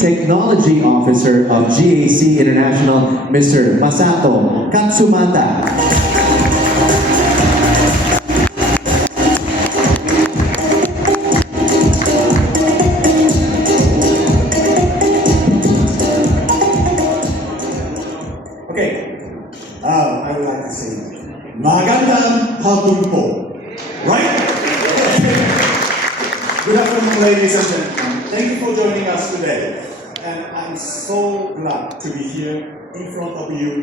Technology Officer of GAC International, Mr. Masato Katsumata. I would like to say, magandang hapon po. Right? Okay. Good afternoon, ladies and gentlemen. Thank you for joining us today. And I'm so glad to be here in front of you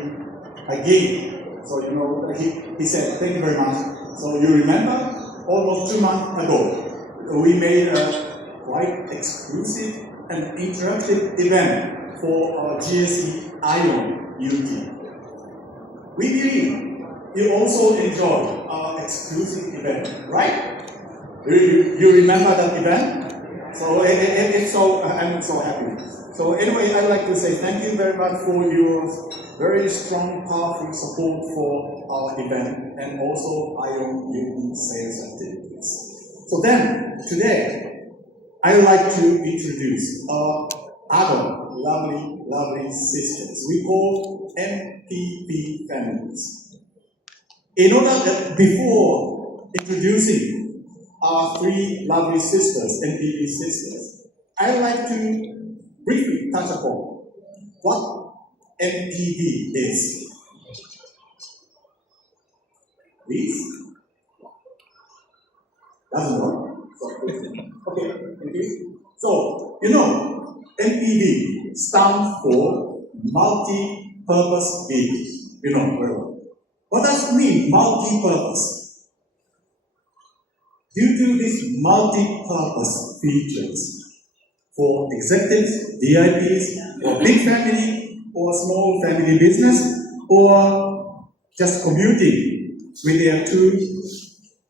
again. So, you know, he said, thank you very much. So, you remember, almost 2 months ago, we made a quite exclusive and interactive event for our GAC ION UT. We believe you also enjoyed our exclusive event, right? You remember that event? So it's so I'm so happy. So anyway, I'd like to say thank you very much for your very strong, powerful support for our event and also ION UT sales activities. So then, today, I would like to introduce our other lovely sisters. We call MPV families. In order that before introducing our 3 lovely sisters, MPV sisters, I would like to briefly touch upon what MPV is. Please? Doesn't work? Okay, thank you. So, you know, MPV stands for multi-purpose vehicle. You know very well. What does it mean, multi-purpose? Due to these multi-purpose features for executives, VIPs, or big family, or small family business, or just commuting with their 2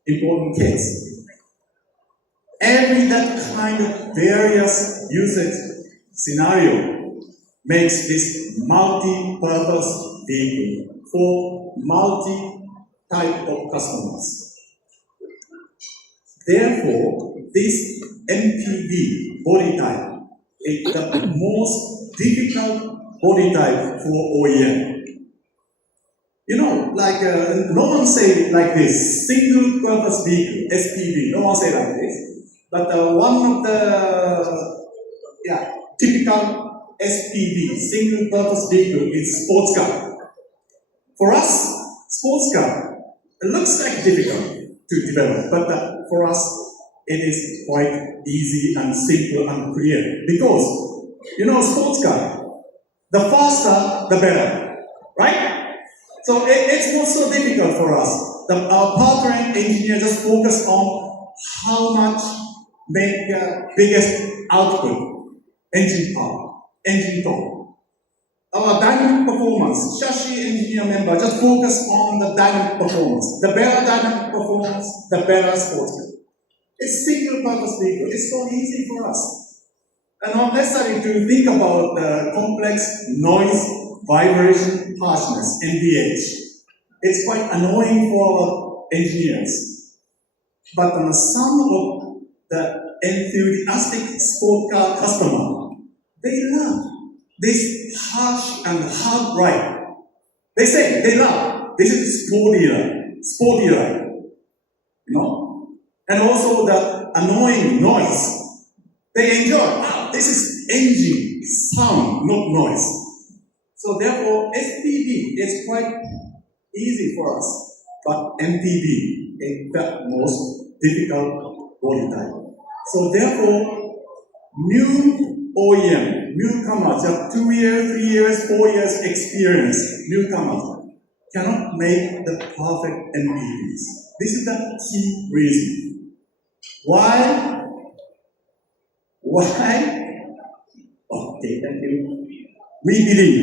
important kids. Every that kind of various usage scenario makes this multi-purpose vehicle for multi-type of customers. Therefore, this MPV body type is the most difficult body type for OEM. You know, like no one say like this, single-purpose vehicle, SPV, no one say like this. But one of the typical SPV, single-purpose vehicle, is sports car. For us, sports car, it looks like difficult to develop, but for us, it is quite easy and simple and clear. Because, you know, sports car, the faster, the better, right? So it's not so difficult for us. Our powertrain engineer just focus on how much make biggest output, engine power, engine torque. Our dynamic performance, chassis engineer member just focus on the dynamic performance. The better dynamic performance, the better sports car. It's single purpose vehicle. It's so easy for us. And not necessary to think about the complex noise, vibration, harshness, NVH. It's quite annoying for our engineers. But some of the enthusiastic sport car customer, they love this harsh and hard ride. They say they love this is sporty ride, you know, and also the annoying noise. They enjoy. Wow, this is engine sound, not noise. So therefore, SPV is quite easy for us, but MPV is the most difficult body type. So therefore, new OEM, newcomers, just 2 years, 3 years, 4 years experience, newcomers cannot make the perfect MPVs. This is the key reason. Why? Okay, thank you. We believe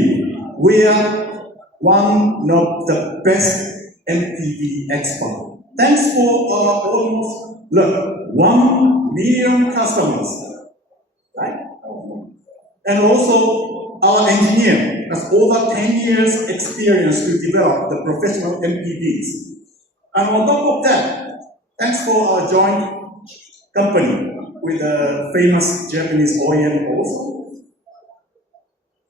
we are one of the best MPV experts. Thanks for our almost 1 million customers, right? And also our engineer has over 10 years experience to develop the professional MPVs. And on top of that, thanks for our joint company with a famous Japanese OEM also,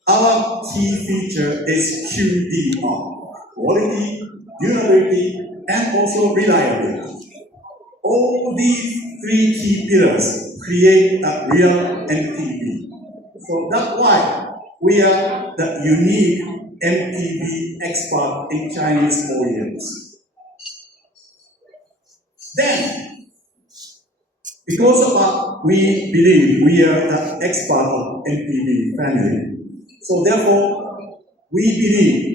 our key feature is QDR, quality, durability, and also reliability. All these three key pillars create a real MPV. So that's why we are the unique MPV expert in Chinese OEMs. Then, because of we believe we are the expert of MPV family, so therefore we believe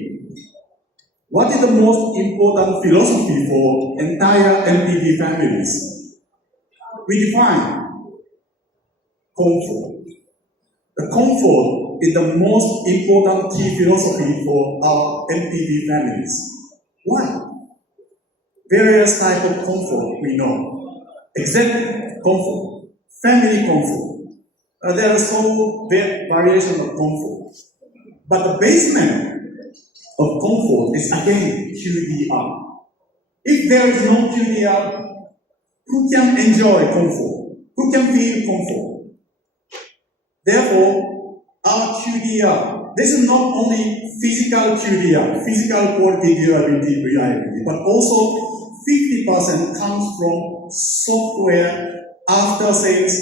what is the most important philosophy for entire MPV families? We define comfort. The comfort is the most important key philosophy for our MPV families. Why? Various types of comfort we know. Executive comfort, family comfort. There are so variations of comfort. But the basement of comfort is again QDR. If there is no QDR, who can enjoy comfort? Who can feel comfort? Therefore, our QDR, this is not only physical QDR, physical quality, durability, reliability, but also 50% comes from software after-sales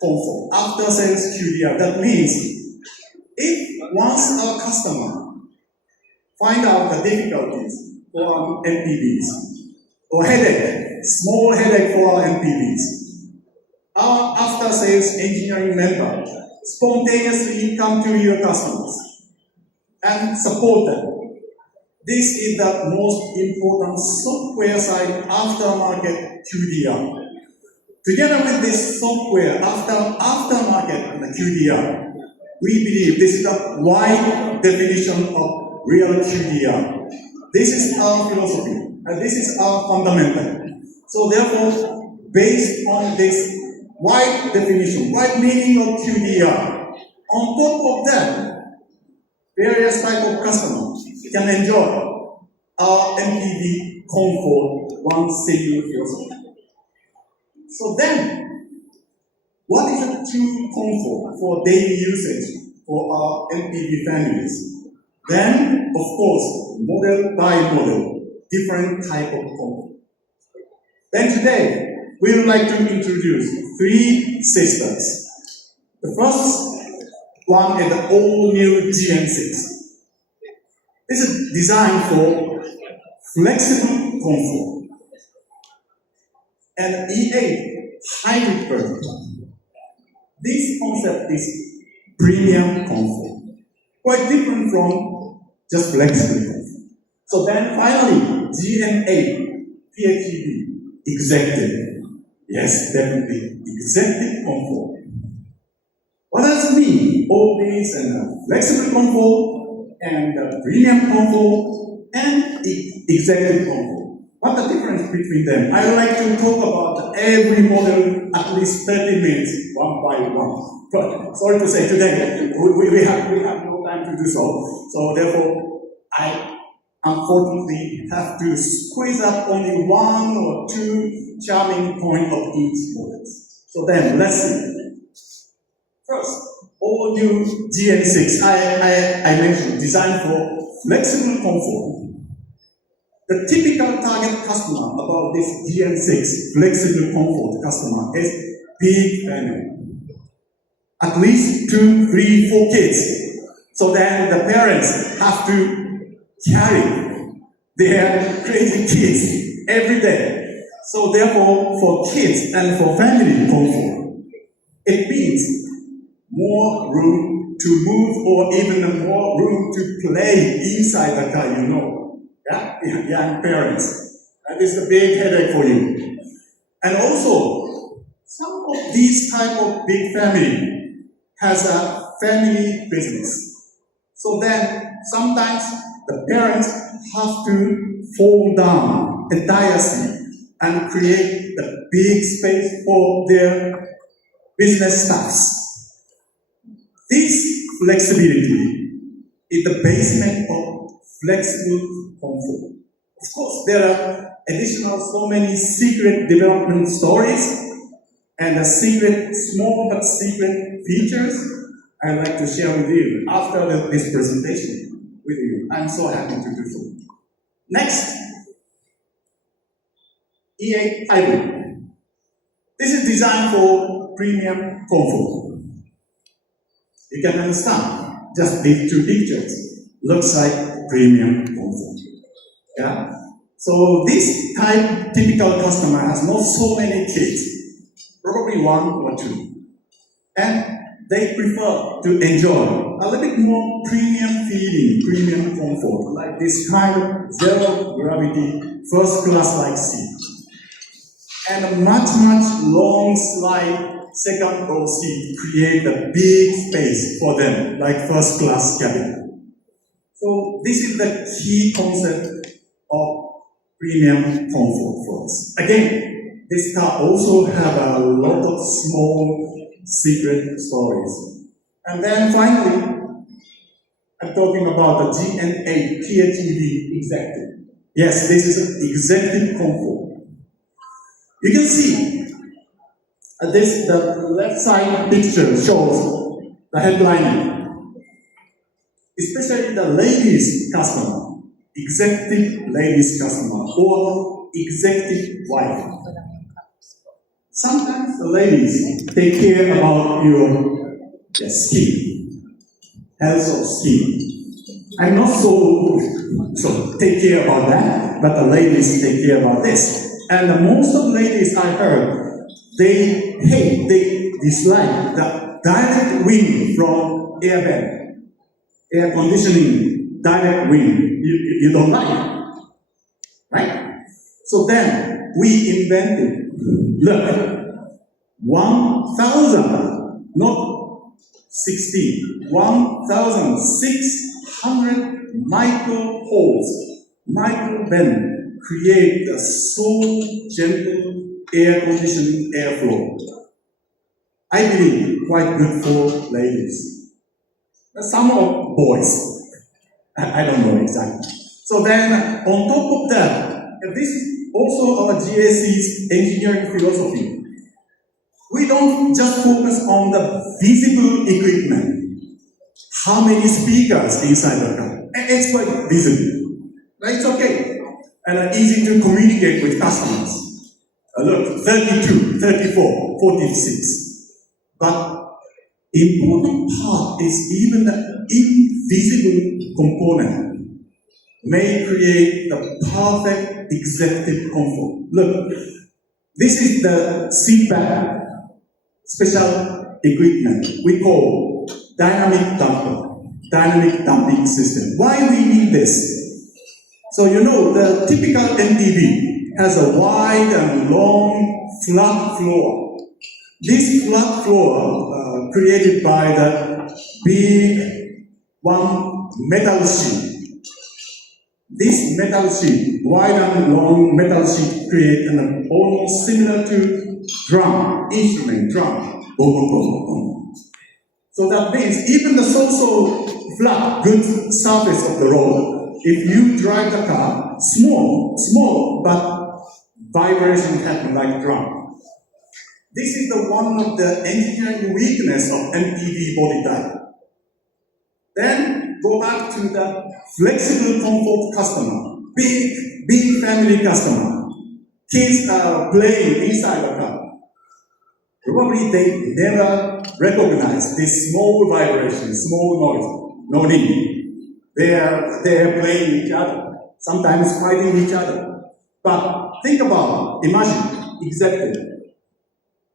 comfort, after-sales QDR. That means if once our customer find out the difficulties for our MPVs, or headache, small headache for our MPVs, our after-sales engineering member spontaneously come to your customers and support them. This is the most important software side aftermarket QDR. Together with this software aftermarket and the QDR, we believe this is the wide definition of real QDR. This is our philosophy, and this is our fundamental. So therefore, based on this wide definition, wide meaning of QDR, on top of that, various type of customers can enjoy our MPV comfort, one single philosophy. So then, what is the true comfort for daily usage for our MPV families? Then, of course, model by model, different type of comfort. Then today, we would like to introduce three systems. The first one is the all-new GN6. This is designed for flexible comfort. And E8 hybrid version. This concept is premium comfort, quite different from just flexible comfort. So then finally, GM8 PHEV executive. Yes, definitely executive comfort. What does it mean? All these and flexible comfort and premium comfort and executive comfort. What's the difference between them? I would like to talk about every model at least 30 minutes, one by one. But sorry to say, today we have no time to do so. So therefore, I unfortunately have to squeeze up only one or two charming points of each model. So then, let's see. First, all new GN6. I mentioned designed for flexible comfort. The typical target customer about this GN6 flexible comfort customer is big family. At least 2, 3, 4 kids. So then the parents have to carry their crazy kids every day. So therefore, for kids and for family comfort, it means more room to move or even more room to play inside the car, you know. Yeah, young parents. That is a big headache for you. And also, some of these type of big family has a family business. So then, sometimes the parents have to fall down entirely and create the big space for their business staffs. This flexibility is the basement of flexible comfort. Of course, there are additional so many secret development stories and a secret, small but secret features. I'd like to share with you after this presentation with you. I'm so happy to do so. Next, E8 Hybrid. This is designed for premium comfort. You can understand, just these two pictures looks like premium comfort. Yeah? So this typical customer has not so many kids, probably one or two. And they prefer to enjoy a little bit more premium feeling, premium comfort, like this kind of zero gravity, first class like seat. And a much long slide second row seat create a big space for them, like first class cabin. So this is the key concept of premium comfort for us. Again, this car also have a lot of small secret stories. And then finally, I'm talking about the GN8 PHEV Executive. Yes, this is executive comfort. You can see the left side picture shows the headlining, especially the ladies customer, executive ladies customer, or executive wife. Sometimes the ladies take care about your skin, health of skin. I'm not so take care about that, but the ladies take care about this. And most of the ladies I heard, they dislike the direct wind from air vent, air conditioning, direct wind. You don't like it, right? So then we invented, look, 1,000, not 16, 1,600 micro holes, micro vent, create a so gentle air conditioning airflow. I believe quite good for ladies. Some of boys, I don't know exactly. So then, on top of that, this is also our GAC's engineering philosophy. We don't just focus on the visible equipment. How many speakers inside the car? It's quite visible. It's okay. And easy to communicate with customers. Look, 32, 34, 46. But important part is even the invisible component may create the perfect executive comfort. Look, this is the seat back special equipment we call dynamic dumping system. Why we need this? So you know, the typical MPV has a wide and long flat floor. This flat floor created by the big one metal sheet. This metal sheet, wide and long metal sheet, create an almost similar to drum, instrument drum. Boom, boom, boom, boom. So that means even the so-so flat, good surface of the road, if you drive the car, small, but vibration happen like drum. This is the one of the engineering weakness of MPV body type. Then go back to the flexible comfort customer, big family customer. Kids are playing inside the car. Probably they never recognize this small vibration, small noise. No need. They are playing each other, sometimes fighting each other. But think about, imagine, executive.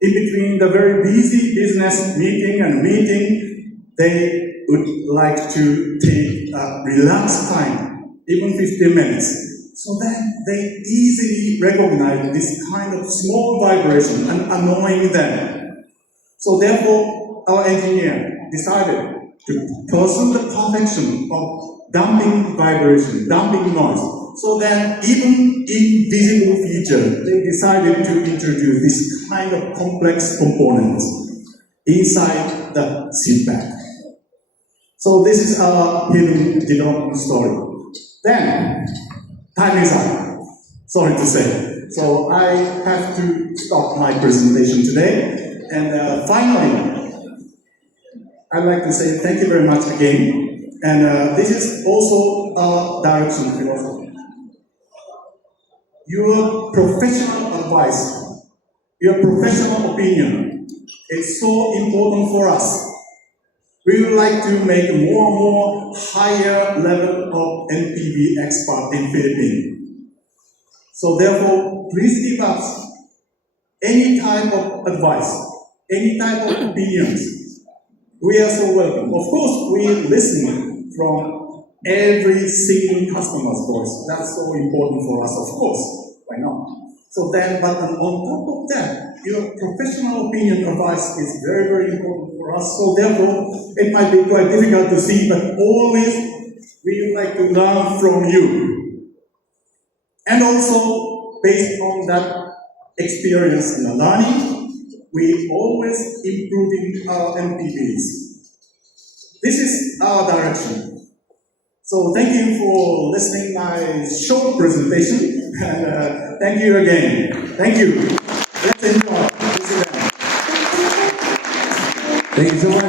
In between the very busy business meeting, they would like to take a relaxed time, even 15 minutes. So then they easily recognize this kind of small vibration and annoying them. So therefore, our engineer decided to pursue the perfection of damping vibration, damping noise. So then, even invisible feature, they decided to introduce this kind of complex components inside the seat back. So this is our hidden development story. Then, time is up. Sorry to say. So I have to stop my presentation today. And finally, I'd like to say thank you very much again. And this is also our direction philosophy. Your professional advice, your professional opinion is so important for us. We would like to make more and more higher level of MPV expert in Philippines. So therefore, please give us any type of advice, any type of opinions. We are so welcome. Of course, we listen from every single customer's voice. That's so important for us, of course. Why not? So then, but on top of that, your professional opinion advice is very, very important for us. So therefore, it might be quite difficult to see, but always we would like to learn from you. And also, based on that experience and learning, we always improving our MPVs. This is our direction. So thank you for listening my short presentation. And thank you again. Thank you. Let's enjoy this event. Thank you so much.